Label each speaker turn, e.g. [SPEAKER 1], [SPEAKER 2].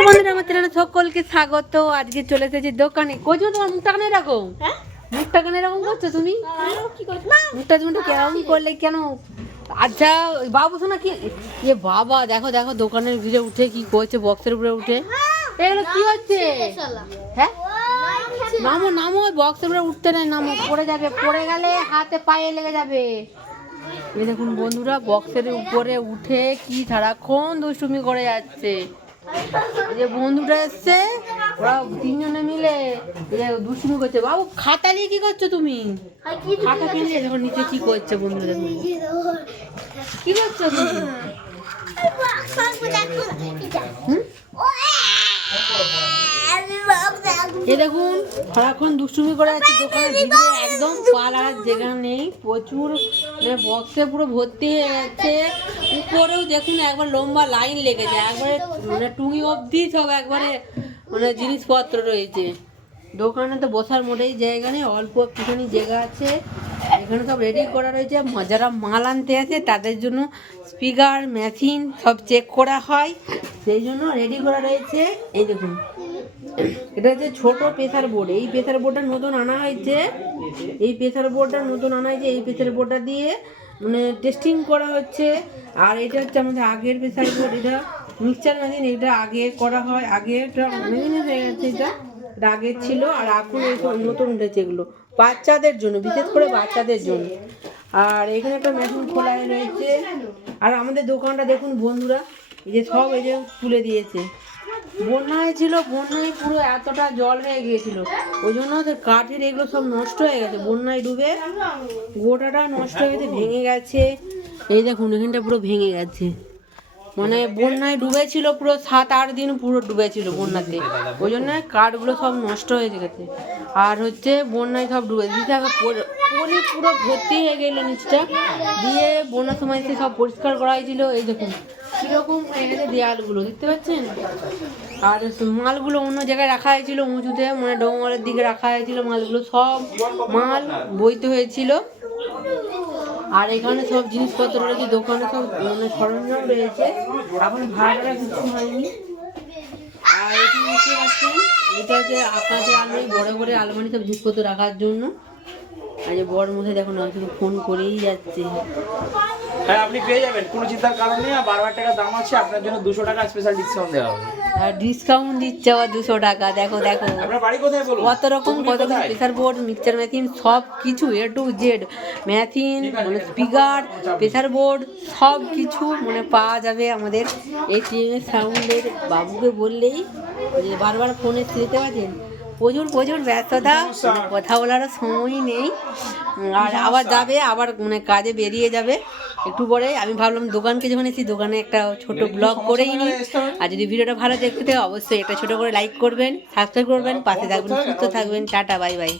[SPEAKER 1] তো বন্ধুরা আমার চ্যানেলে সকলকে স্বাগত। আজকে চলে এসেছি দোকানে। কোচো তোমার মুখটা কেন এরকম? মুখটা কেন এরকম করছ তুমি? মুখটা তুমি তো কেরকম করলে কেন? আচ্ছা বাবু শোনা কি এ বাবা দেখো দেখো দোকানের ভিড়ে উঠে কি করছে বক্সের উপরে উঠে। এগুলো কি হচ্ছে? হ্যাঁ? নামো নামো বক্সের উপরে উঠতে নেই নামো পড়ে যাবে পড়ে গেলে হাতে পায়ে লেগে যাবে। এই দেখুন বন্ধুরা বক্সের উপরে উঠে কি সারাক্ষণ দুষ্টুমি করে যাচ্ছে। যে বন্ধুটা এসছে ওরা তিনজনে মিলে দুষ্টুমি করছে। বাবু খাতা নিয়ে কি করছ তুমি? খাতা কিনলে দেখো নিচে কি করছে বন্ধুদের কি করছ তুমি? এ দেখুন, সারাক্ষণ দুষ্টুমি করে যাচ্ছে দোকানের ভিতরে একদম পালার জায়গা নেই, প্রচুর মানে বক্সে পুরো ভর্তি হয়ে যাচ্ছে উপরেও দেখুন, একবার লম্বা লাইন লেগেছে, একবারে মানে টুঙি অবধি সব একবারে মানে জিনিসপত্র রয়েছে। দোকানে তো বসার মোটেই জায়গা নেই, অল্প একটুখানি জায়গা আছে। এখানে সব রেডি করা রয়েছে যারা মাল আনতে আছে তাদের জন্য স্পিকার মেশিন সব চেক করা হয়। সেই জন্য রেডি করা রয়েছে। এই দেখুন এটা হচ্ছে ছোট প্রেসার বোর্ড। এই প্রেসার বোর্ডটা নতুন আনা হয়েছে। এই প্রেসার বোর্ডটা নতুন আনা হয়েছে। এই প্রেসার বোর্ডটা দিয়ে মানে টেস্টিং করা হচ্ছে। আর এটা হচ্ছে আমাদের আগের প্রেসার বোর্ড। এটা মিক্সচার মেশিন এটা আগে করা হয়। আগে এটা অনেকদিন হয়ে গেছে এটা। আগের ছিল আর এখন নতুন উঠেছে এগুলো। বাচ্চাদের জন্য, বিশেষ করে বাচ্চাদের জন্য। আর এখানে একটা মেশিন খোলা রয়েছে। আর আমাদের দোকানটা দেখুন বন্ধুরা, এই যে সব এই যে তুলে দিয়েছে। বন্যা হয়েছিল বন্যায় পুরো এতটা জল হয়ে গিয়েছিল। ওই জন্য কাঠের এগুলো সব নষ্ট হয়ে গেছে, বন্যায় ডুবে গোটাটা নষ্ট হয়ে গেছে, ভেঙে গেছে। এই দেখুন, এখানটা পুরো ভেঙে গেছে। মানে বন্যায় ডুবেছিল পুরো সাত আট দিন পুরো ডুবেছিল বন্যাতে। ওই জন্য কাঠগুলো সব নষ্ট হয়ে গেছে। আর হচ্ছে বন্যায় সব ডুবে দিতে পলি পুরো ভর্তি হয়ে গেল নিচটা। দিয়ে বন্যার সময় সব পরিষ্কার করা হয়েছিল। এই দেখুন কীরকম হয়ে গেছে দেয়ালগুলো, দেখতে পাচ্ছেন? আর মালগুলো অন্য জায়গায় রাখা হয়েছিল, উঁচুতে মানে ডোঙ্গলের দিকে রাখা হয়েছিল মালগুলো, সব মাল বইতে হয়েছিল। আর এখানে সব জিনিসপত্র রয়েছে, দোকানে সব মানে সরঞ্জাম রয়েছে। এখন ভাড়াটা কিছু হয়নি। আর এটি দেখতে এটা হচ্ছে আকাশের আলমারি বড় বড় আলমারি সব জিনিসপত্র রাখার জন্য। আর যে বড় মধ্যে দেখুন আমি শুধু ফোন করেই যাচ্ছে।
[SPEAKER 2] হ্যাঁ আপনি পেয়ে যাবেন। কোনো চিন্তার কারণ নেই আর বারো টাকা দাম আছে আপনার জন্য দুশো টাকা স্পেশাল ডিসকাউন্ট দেওয়া হবে।
[SPEAKER 1] আর ডিসকাউন্ট দিচ্ছে আবার দুশো টাকা দেখো দেখো।
[SPEAKER 2] আপনার বাড়ি কোথায় বলুন?
[SPEAKER 1] কত রকম কত? প্রেসার বোর্ড মিক্সচার মেশিন সব কিছু এ টু জেড মেশিন মানে স্পিকার প্রেসার বোর্ড সব কিছু মানে পাওয়া যাবে আমাদের এই টিএমএস সাউন্ডের বাবুকে বললেই যে বারবার ফোনে দিতে পারছেন প্রচুর প্রচুর ব্যস্ততা। কথা বলারও সময় নেই। আর আবার যাবে আবার মানে কাজে বেরিয়ে যাবে। একটু পরে আমি ভাবলাম দোকানকে যখন এসেছি দোকানে একটা ছোট ব্লগ করেই নিই। আর যদি ভিডিওটা ভালো দেখতে অবশ্যই একটা ছোট করে লাইক করবেন সাবস্ক্রাইব করবেন পাশে থাকবেন সুস্থ থাকবেন। Tata bye bye